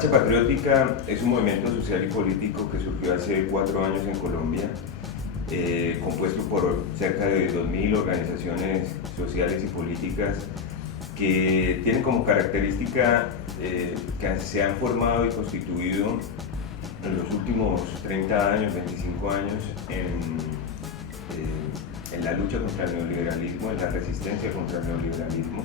Marcha Patriótica es un movimiento social y político que surgió hace 4 años en Colombia, compuesto por cerca de 2.000 organizaciones sociales y políticas que tienen como característica que se han formado y constituido en los últimos 30 años, 25 años en la lucha contra el neoliberalismo, en la resistencia contra el neoliberalismo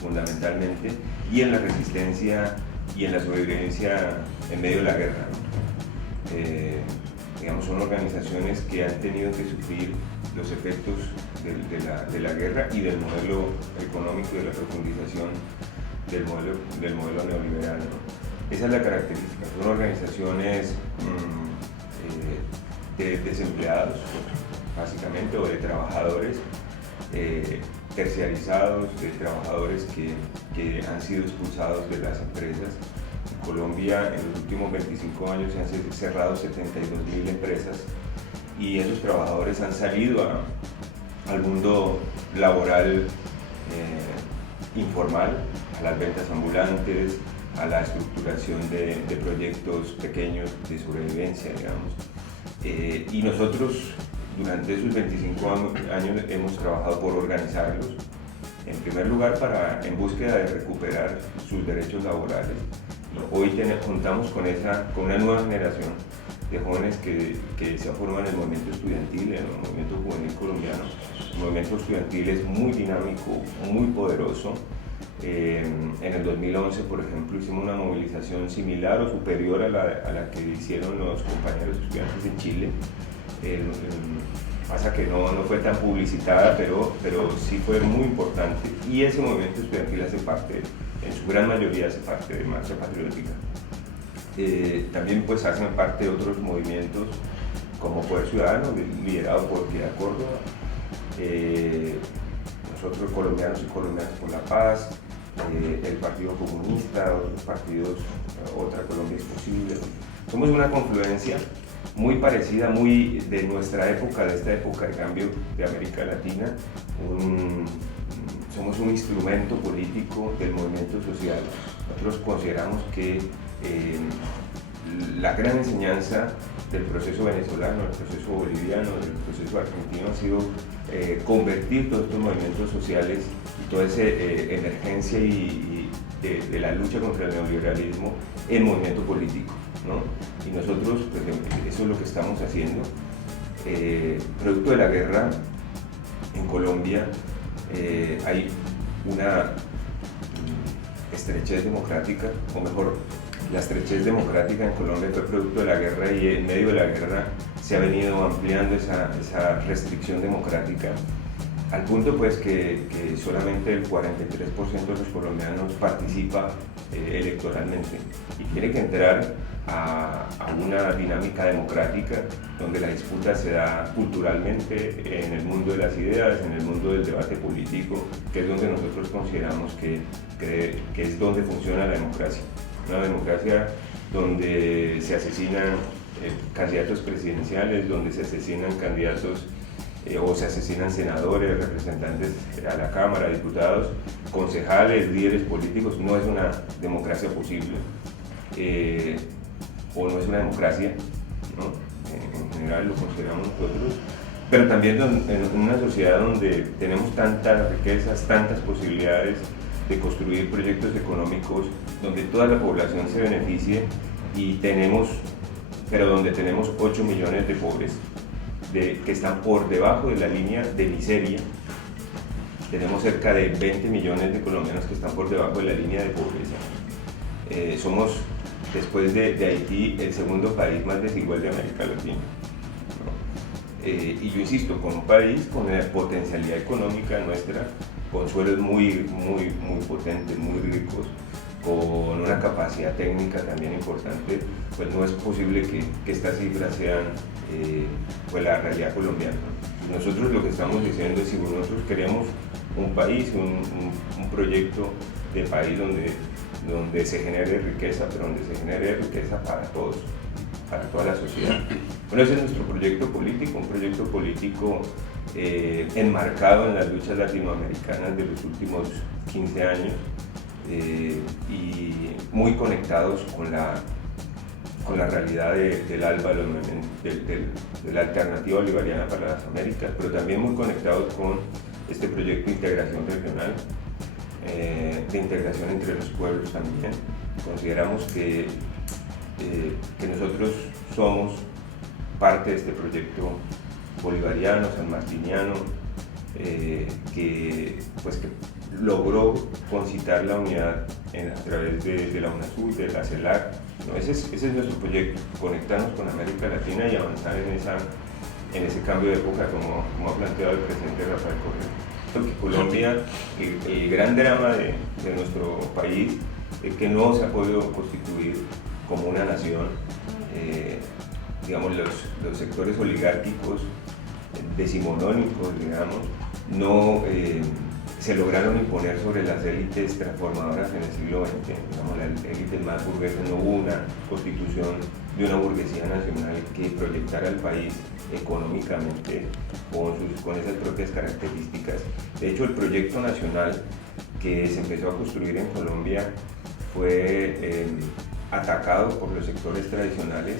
fundamentalmente, y en la resistencia y en la sobrevivencia en medio de la guerra, ¿no? Digamos, son organizaciones que han tenido que sufrir los efectos de la guerra y del modelo económico y de la profundización del modelo neoliberal, ¿no? Esa es la característica. Son organizaciones de desempleados, básicamente, o de trabajadores terciarizados, de trabajadores que han sido expulsados de las empresas. En Colombia, en los últimos 25 años se han cerrado 72.000 empresas y esos trabajadores han salido al mundo laboral informal, a las ventas ambulantes, a la estructuración de proyectos pequeños de sobrevivencia, digamos. Y nosotros durante esos 25 años hemos trabajado por organizarlos, en primer lugar en búsqueda de recuperar sus derechos laborales. Hoy contamos con una nueva generación de jóvenes que se forman en el movimiento estudiantil, en el movimiento juvenil colombiano. El movimiento estudiantil es muy dinámico, muy poderoso. En el 2011, por ejemplo, hicimos una movilización similar o superior a la que hicieron los compañeros estudiantes en Chile. Pasa que no fue tan publicitada, pero sí fue muy importante, y ese movimiento estudiantil hace parte, en su gran mayoría hace parte de Marcha Patriótica. También pues hacen parte de otros movimientos como Poder Ciudadano, liderado por Piedad Córdoba, nosotros Colombianos y Colombianas por la Paz, el Partido Comunista, otros partidos, Otra Colombia es Posible. Somos una confluencia muy parecida, muy de nuestra época, de esta época de cambio de América Latina. Somos un instrumento político del movimiento social. Nosotros consideramos que la gran enseñanza del proceso venezolano, del proceso boliviano, del proceso argentino ha sido convertir todos estos movimientos sociales y toda esa emergencia de la lucha contra el neoliberalismo en movimiento político, ¿no? Y nosotros, pues, eso es lo que estamos haciendo. Producto de la guerra, en Colombia hay una estrechez democrática, o mejor, la estrechez democrática en Colombia fue producto de la guerra, y en medio de la guerra se ha venido ampliando esa restricción democrática, al punto pues que solamente el 43% de los colombianos participa electoralmente, y tiene que entrar a una dinámica democrática donde la disputa se da culturalmente en el mundo de las ideas, en el mundo del debate político, que es donde nosotros consideramos que es donde funciona la democracia. Una democracia donde se asesinan candidatos presidenciales, donde se asesinan candidatos o se asesinan senadores, representantes a la Cámara, diputados, concejales, líderes políticos. No es una democracia posible, o no es una democracia, ¿no? En general lo consideramos nosotros, pero también en una sociedad donde tenemos tantas riquezas, tantas posibilidades de construir proyectos económicos donde toda la población se beneficie, pero donde tenemos 8 millones de pobres que están por debajo de la línea de miseria. Tenemos cerca de 20 millones de colombianos que están por debajo de la línea de pobreza. Somos, después de Haití, el segundo país más desigual de América Latina, ¿no? Y yo insisto, con un país con la potencialidad económica nuestra, con suelos muy potentes, muy ricos, con una capacidad técnica también importante, pues no es posible que estas cifras sean pues la realidad colombiana. Y nosotros lo que estamos diciendo es, si nosotros queremos un país, un proyecto de país donde se genere riqueza, pero donde se genere riqueza para todos, para toda la sociedad. Bueno, ese es nuestro proyecto político, un proyecto político enmarcado en las luchas latinoamericanas de los últimos 15 años, y muy conectados con la realidad del ALBA, de la Alternativa Bolivariana para las Américas, pero también muy conectados con este proyecto de integración regional, de integración entre los pueblos también. Consideramos que nosotros somos parte de este proyecto bolivariano, sanmartiniano, que logró concitar la unidad a través de la UNASUR, de la CELAC. ¿No? Ese es nuestro proyecto, conectarnos con América Latina y avanzar en ese cambio de época, como ha planteado el presidente Rafael Correa. Porque Colombia, el gran drama de nuestro país es que no se ha podido constituir como una nación. Digamos, los sectores oligárquicos decimonónicos, digamos, no se lograron imponer sobre las élites transformadoras en el siglo XX. Digamos, las élites más burguesas. No hubo una constitución de una burguesía nacional que proyectara al país económicamente con esas propias características. De hecho, el proyecto nacional que se empezó a construir en Colombia fue atacado por los sectores tradicionales,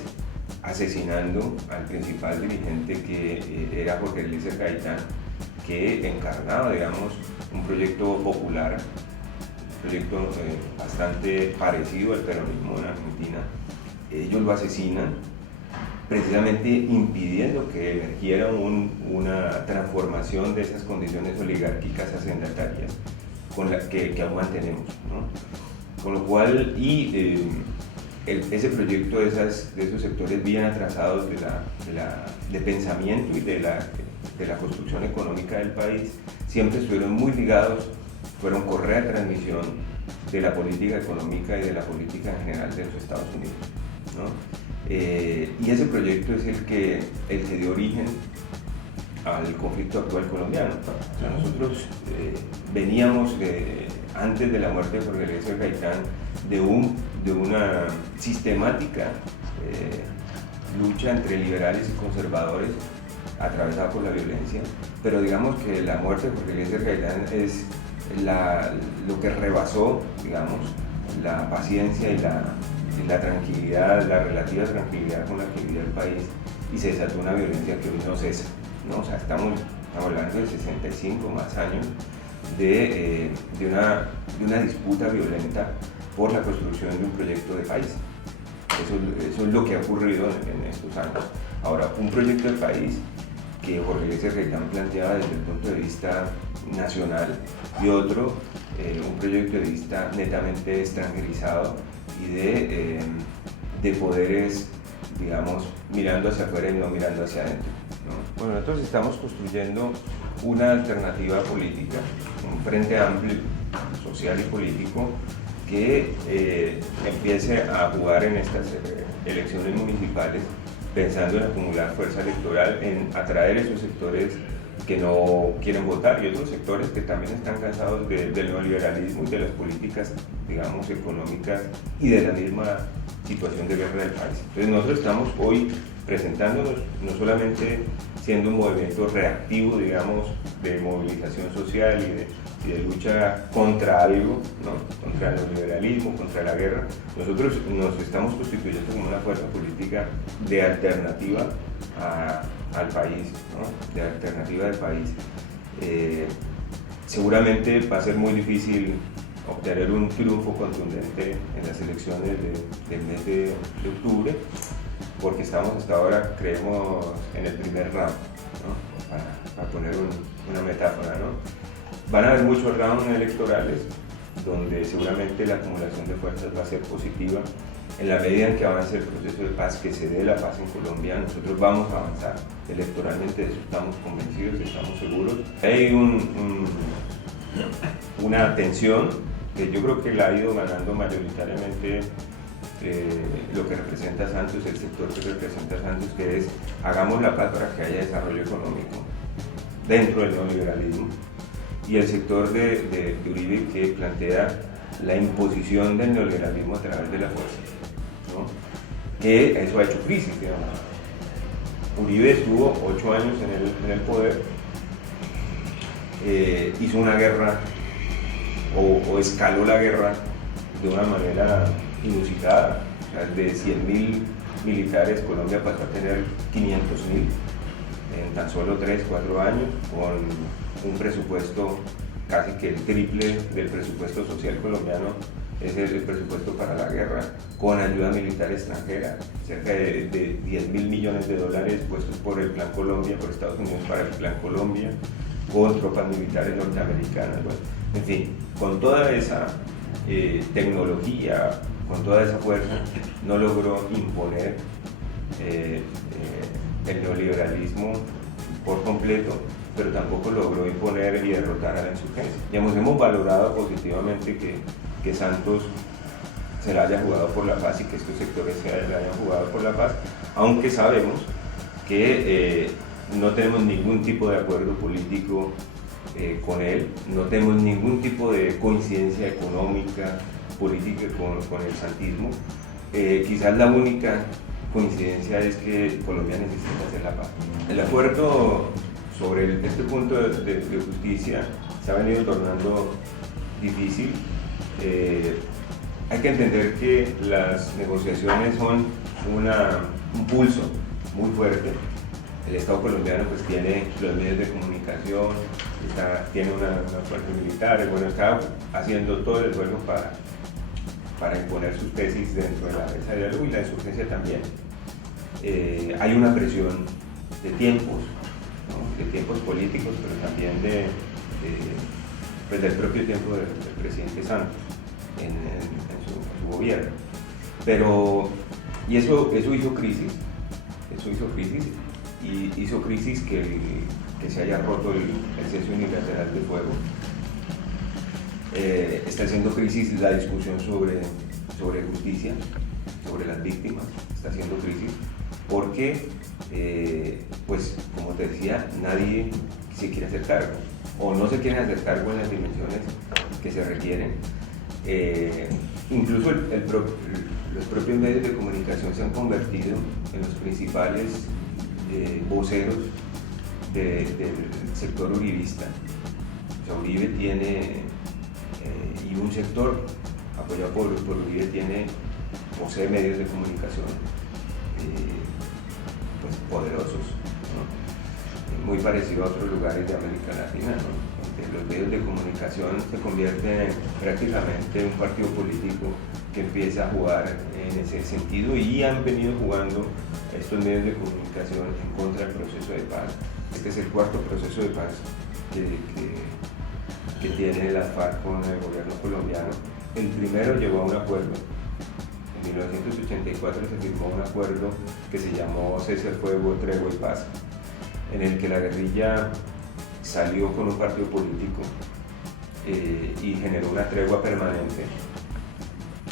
asesinando al principal dirigente, que era Jorge Eliezer Gaitán, que encarnaba, digamos, un proyecto popular, un proyecto bastante parecido al peronismo en Argentina. Ellos lo asesinan, precisamente impidiendo que emergiera una transformación de esas condiciones oligárquicas hacendatarias que aún mantenemos, ¿no? Con lo cual, ese proyecto de esos sectores bien atrasados de pensamiento y de la construcción económica del país, siempre estuvieron muy ligados, fueron correa de transmisión de la política económica y de la política en general de los Estados Unidos, ¿no? Y ese proyecto es el que dio origen al conflicto actual colombiano. O sea, nosotros veníamos antes de la muerte de Jorge Eliezer Gaitán de una sistemática lucha entre liberales y conservadores atravesada por la violencia, pero digamos que la muerte de Jorge Eliezer Gaitán es lo que rebasó, digamos, la paciencia y la tranquilidad, la relativa tranquilidad con la que vivía el país, y se desató una violencia que hoy no cesa, ¿no? O sea, estamos hablando de 65 más años de una disputa violenta por la construcción de un proyecto de país. Eso es lo que ha ocurrido en estos años. Ahora, un proyecto de país que Jorge Eliezer Gaitán planteaba desde el punto de vista nacional, y otro, un proyecto de vista netamente extranjerizado y de poderes, digamos, mirando hacia afuera y no mirando hacia adentro, ¿no? Bueno, nosotros estamos construyendo una alternativa política, un frente amplio, social y político, que empiece a jugar en estas elecciones municipales pensando en acumular fuerza electoral, en atraer esos sectores que no quieren votar y otros sectores que también están cansados del neoliberalismo y de las políticas, digamos, económicas y de la misma situación de guerra del país. Entonces nosotros estamos hoy presentándonos no solamente siendo un movimiento reactivo, digamos, de movilización social y de lucha contra algo, ¿no? Contra el neoliberalismo, contra la guerra. Nosotros nos estamos constituyendo como una fuerza política de alternativa al país, ¿no? De alternativa del país. Seguramente va a ser muy difícil obtener un triunfo contundente en las elecciones del mes de octubre, porque estamos hasta ahora, creemos, en el primer round, ¿no? Para poner una metáfora, ¿no? Van a haber muchos rounds electorales donde seguramente la acumulación de fuerzas va a ser positiva. En la medida en que avance el proceso de paz, que se dé la paz en Colombia, nosotros vamos a avanzar electoralmente, de eso estamos convencidos, estamos seguros. Hay una tensión que yo creo que la ha ido ganando mayoritariamente lo que representa Santos, el sector que representa Santos, que es hagamos la paz para que haya desarrollo económico dentro del neoliberalismo, y el sector de Uribe, que plantea la imposición del neoliberalismo a través de la fuerza, ¿no? Que eso ha hecho crisis, digamos. Uribe estuvo 8 años en el poder, hizo una guerra o escaló la guerra de una manera inusitada. O sea, de 100.000 militares, Colombia pasó a tener 500.000 en tan solo 3, 4 años, con un presupuesto casi que el triple del presupuesto social colombiano. Es el presupuesto para la guerra, con ayuda militar extranjera, cerca de 10.000 millones de dólares puestos por el Plan Colombia, por Estados Unidos para el Plan Colombia, con tropas militares norteamericanas. Bueno, en fin, con toda esa tecnología, con toda esa fuerza, no logró imponer el neoliberalismo por completo, pero tampoco logró imponer y derrotar a la insurgencia. Digamos, hemos valorado positivamente que Santos se la haya jugado por la paz y que estos sectores se la hayan jugado por la paz, aunque sabemos que no tenemos ningún tipo de acuerdo político con él, no tenemos ningún tipo de coincidencia económica, política con el santismo. Quizás la única coincidencia es que Colombia necesita hacer la paz. El acuerdo sobre este punto de justicia se ha venido tornando difícil. Hay que entender que las negociaciones son un pulso muy fuerte. El Estado colombiano pues tiene los medios de comunicación, tiene una fuerza militar, bueno, está haciendo todo el esfuerzo para imponer sus tesis dentro de la mesa de diálogo, y la insurgencia también. Hay una presión de tiempos, ¿no? De tiempos políticos, pero también pues del propio tiempo del presidente Santos en su gobierno. Y eso hizo crisis, y hizo crisis que se haya roto el cese unilateral de fuego. Está haciendo crisis la discusión sobre justicia, sobre las víctimas, está haciendo crisis porque, pues como te decía, nadie se quiere hacer cargo, o no se quieren hacer cargo en las dimensiones que se requieren. Incluso los propios medios de comunicación se han convertido en los principales voceros del sector uribista. O sea, Uribe tiene, y un sector apoyado por Uribe posee medios de comunicación pues poderosos, ¿no? Muy parecido a otros lugares de América Latina, ¿no? Los medios de comunicación se convierten prácticamente en un partido político que empieza a jugar en ese sentido, y han venido jugando estos medios de comunicación en contra del proceso de paz. Este es el cuarto proceso de paz que tiene la FARC con el gobierno colombiano. El primero llegó a un acuerdo. En 1984 se firmó un acuerdo que se llamó Cese al Fuego, Tregua y Paz, en el que la guerrilla salió con un partido político y generó una tregua permanente.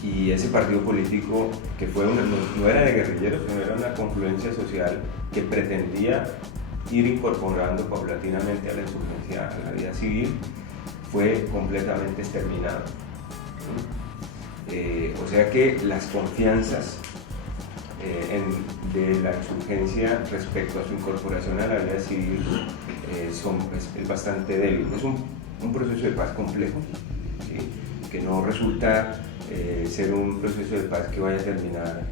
Y ese partido político, que no era de guerrilleros, sino era una confluencia social que pretendía ir incorporando paulatinamente a la insurgencia, a la vida civil, fue completamente exterminado. O sea que las confianzas de la insurgencia respecto a su incorporación a la vida civil es bastante débil. Es un proceso de paz complejo, ¿sí? Que no resulta ser un proceso de paz que vaya a terminar,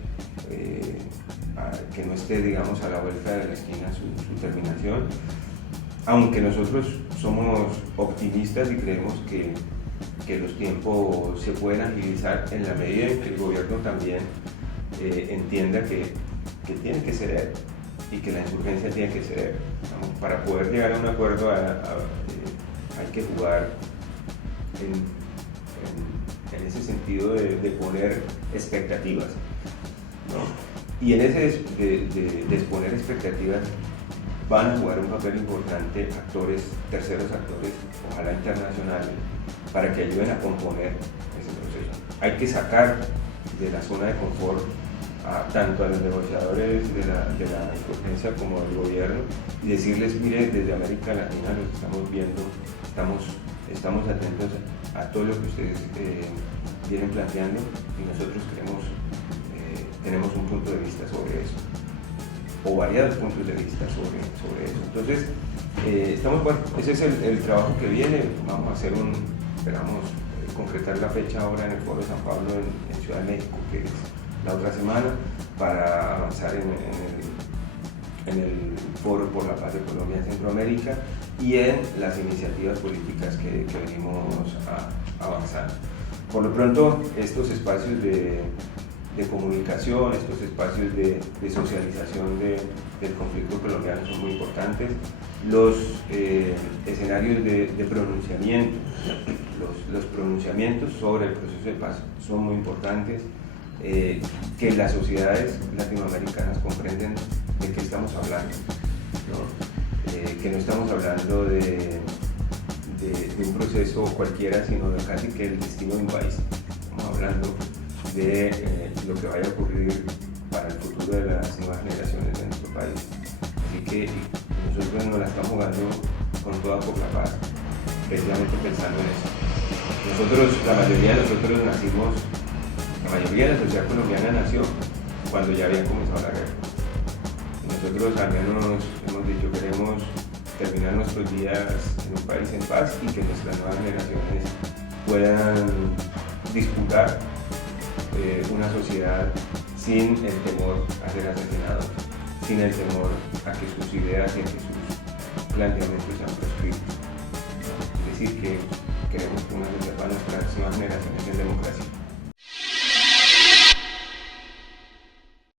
que no esté, digamos, a la vuelta de la esquina su terminación, aunque nosotros somos optimistas y creemos que los tiempos se pueden agilizar en la medida en que el gobierno también entienda que tiene que ceder y que la insurgencia tiene que ceder. Para poder llegar a un acuerdo hay que jugar en ese sentido de poner expectativas, ¿no? Y en ese de exponer expectativas van a jugar un papel importante terceros actores, ojalá internacionales, para que ayuden a componer ese proceso. Hay que sacar de la zona de confort tanto a los negociadores de la insurgencia como del gobierno, y decirles: mire, desde América Latina lo que estamos viendo, estamos atentos a todo lo que ustedes vienen planteando, y nosotros tenemos un punto de vista sobre eso, o variados puntos de vista sobre eso. Entonces, ese es el trabajo que viene. Vamos a hacer esperamos concretar la fecha ahora en el Foro de San Pablo en Ciudad de México, que es la otra semana, para avanzar en el Foro por la Paz de Colombia en Centroamérica y en las iniciativas políticas que venimos avanzando. Por lo pronto, estos espacios de comunicación, estos espacios de socialización del conflicto colombiano son muy importantes. Los escenarios de pronunciamiento, los pronunciamientos sobre el proceso de paz son muy importantes, que las sociedades latinoamericanas comprenden de qué estamos hablando, ¿no? Que no estamos hablando de un proceso cualquiera, sino de casi que el destino de un país. Estamos hablando de lo que vaya a ocurrir para el futuro de las nuevas generaciones de nuestro país. Así que nosotros nos la estamos jugando con toda por la paz, precisamente pensando en eso. La mayoría de nosotros nacimos, la mayoría de la sociedad colombiana nació cuando ya había comenzado la guerra. Nosotros al menos hemos dicho que queremos terminar nuestros días en un país en paz y que nuestras nuevas generaciones puedan disputar una sociedad sin el temor a ser asesinados, sin el temor a que sus ideas y a que sus planteamientos sean proscritos. Es decir, que queremos que una sociedad para nuestras nuevas generaciones en democracia.